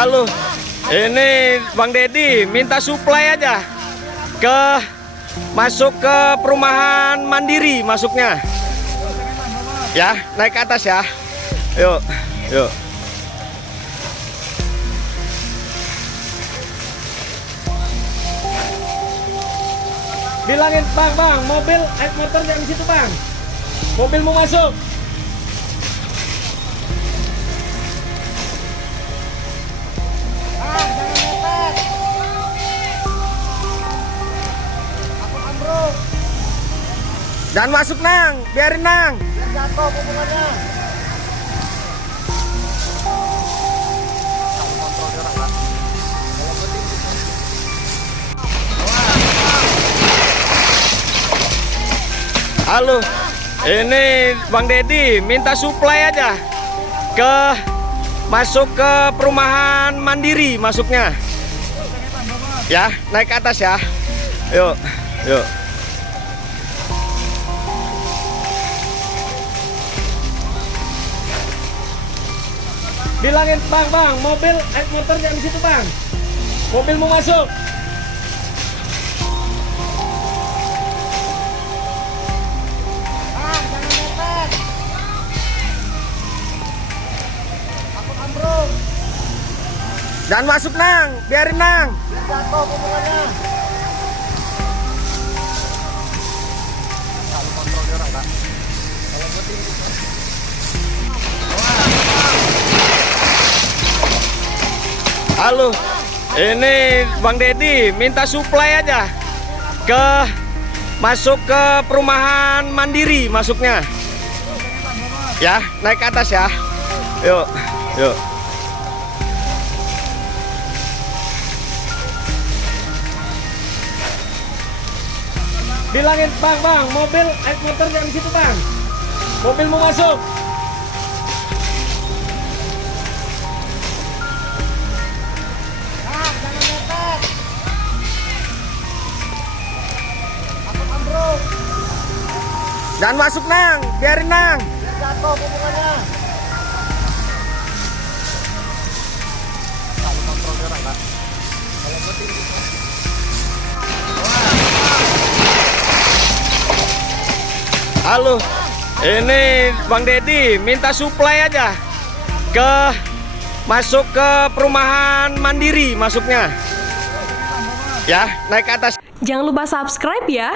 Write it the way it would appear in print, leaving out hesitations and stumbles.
Halo, ini Bang Deddy minta suplai aja masuk ke perumahan Mandiri masuknya. Ya, naik ke atas ya. Yuk, yuk. Bilangin bang, mobil motor jangan di situ bang. Mobil mau masuk. Jangan masuk nang, biarin nang. Biar jatuh hubungannya. Halo, ini Bang Deddy minta suplai aja masuk ke perumahan Mandiri masuknya. Ya, naik ke atas ya. Yuk, yuk. Bilangin bang, mobil motor jangan di situ bang. Mobil mau masuk. Bang, jangan mepet. Aku ambruk. Jangan masuk nang, biarin nang. Biar jatuh hubungannya. Kalau kontrol dia orang, Kak. Kalau gue tinggi. Halo, ini Bang Deddy minta suplai aja masuk ke perumahan Mandiri masuknya. Ya, naik ke atas ya. Yuk, yuk. Bilangin bang, mobil motor jangan di situ bang. Mobil mau masuk. Jangan masuk nang, biarin nang. Biar jatuh hubungannya. Kalau kontrol dia orang, Kak. Kalau gue tinggi. Halo, ini Bang Deddy minta suplai aja masuk ke perumahan Mandiri masuknya. Ya, naik ke atas. Jangan lupa subscribe ya.